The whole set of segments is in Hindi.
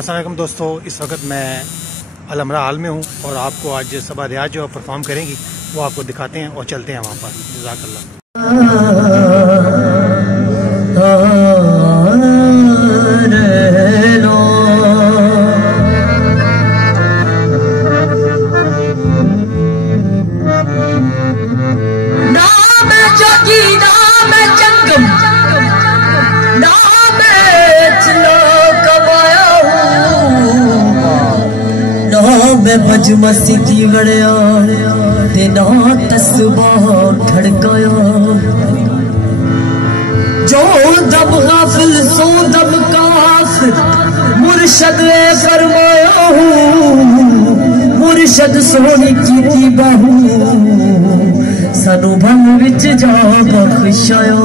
अस्सलाम वालेकुम दोस्तों, इस वक्त मैं अलमरा हाल में हूँ और आपको आज सबा रियाज जो परफॉर्म करेंगी वो आपको दिखाते हैं और चलते हैं वहाँ पर। जज़ाकल्लाह। बज मस्ती वड़िया ते ना तस्बाह खड़काया, जो दम गाफिल सो दम काफिर मुर्शद ने फरमाया हूँ, मुर्शद सोनी की बाहू सानू भंग विच जा बख्शाया।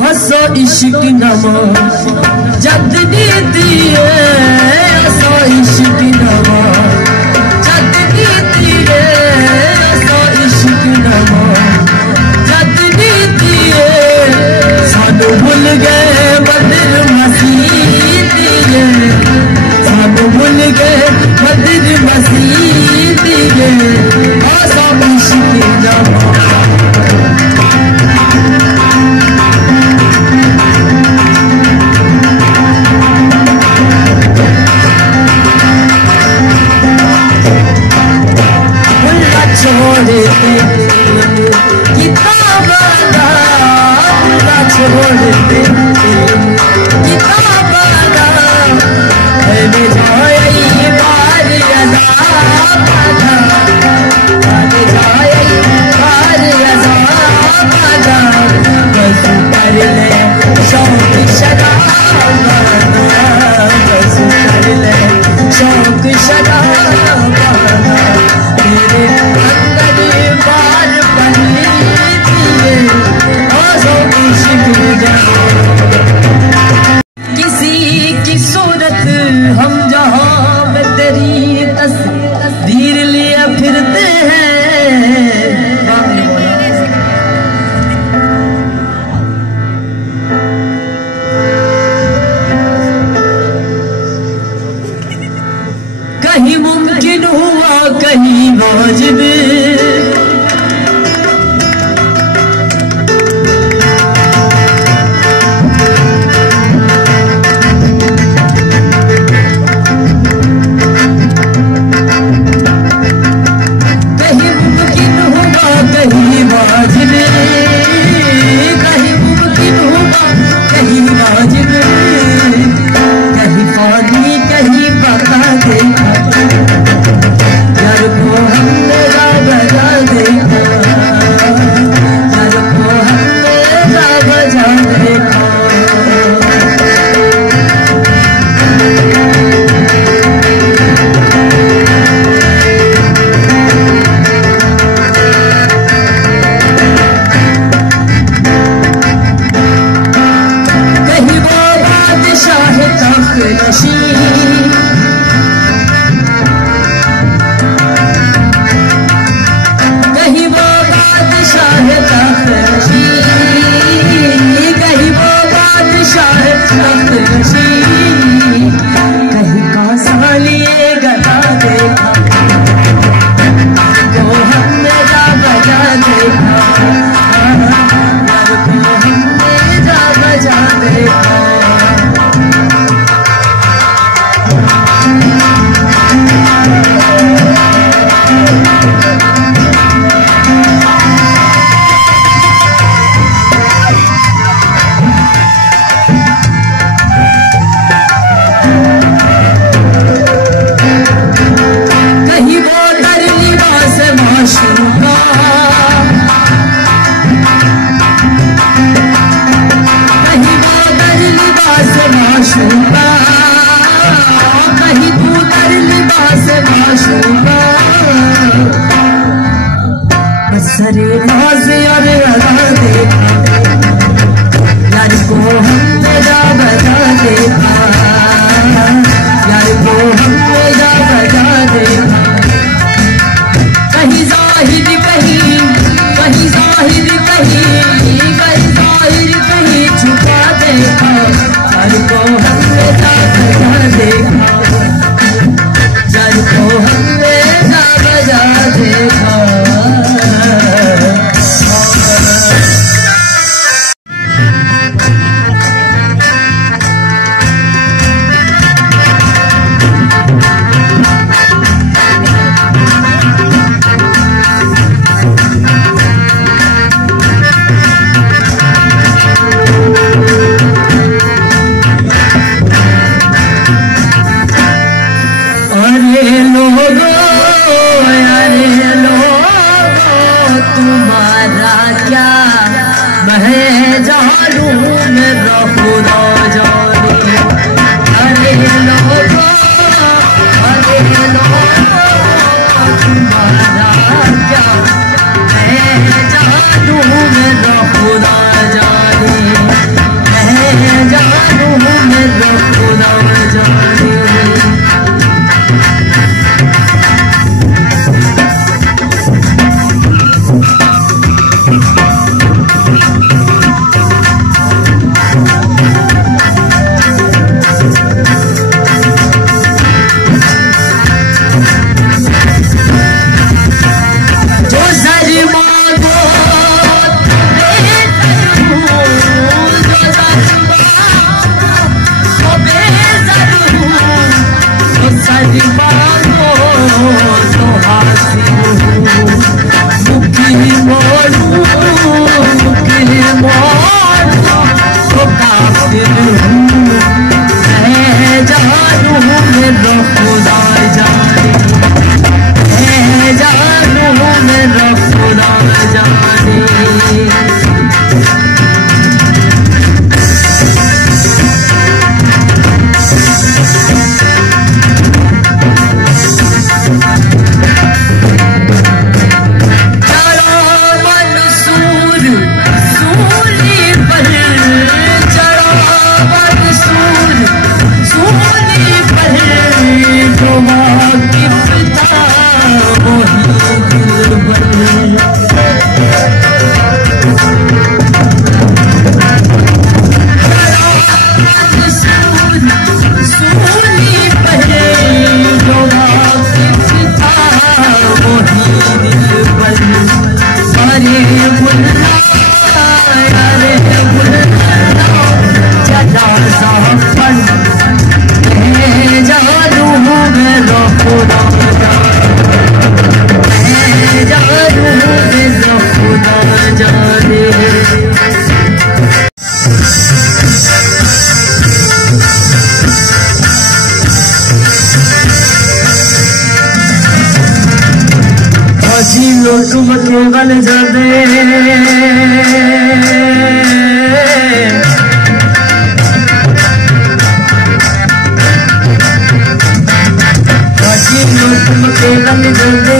हसा इश्क नवा जद दी दिए, हसा इश्क नवा जद दी दिए, हसा इश्क नवा जद दी दिए, सानू भुल गए बदर मसीह दिए, सानू भुल गए बदर मसीह दिए, हसा इश्क नवा। कहीं मुमकिन हुआ कहीं वाजिब, कहीं मुमकिन हुआ कहीं वाजिब, कहीं मुमकिन हुआ कहीं वाजिब, कहीं पानी कहीं पता देखा, यार को हमने तुम केवल जादे तुम केवल जादे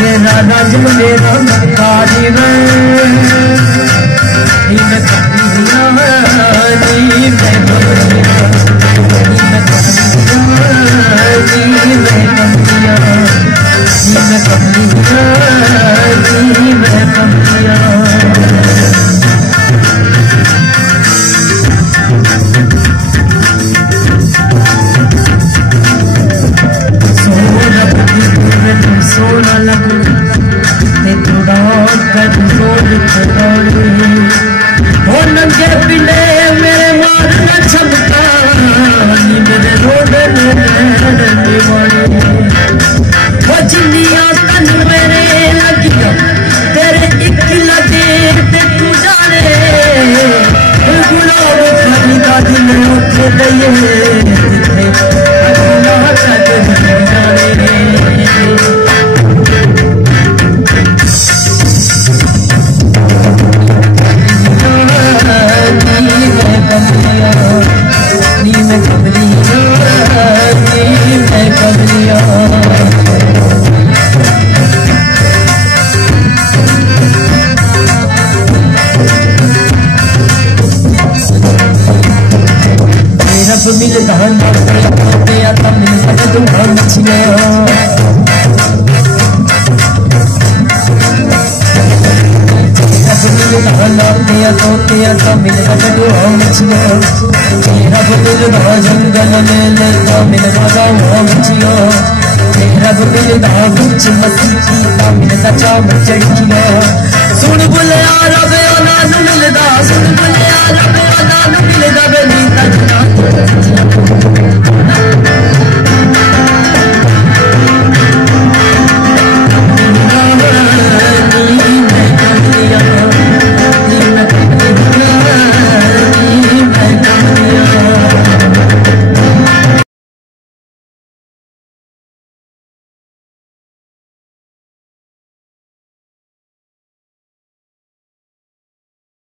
मेरा राज मेरा कारीगर सोना लग वो नंगे पिले मेरे मारना छपका मेरे रोडे वो चिंदिया तन मेरे लगिया तेरे एक लगे ते तू जाने गुलाब खाली का दिल उठे दइए गुलाब का दिल जाने मिलता आता मिल सके तुम मछलियाँ जंगल में लेता मिलता मछलियाँ तेरा मिलता कुछ मछली मिलता चाव चढ़िया सुन बुले आ रबे मिलता सुन बुले आ रबे मिलता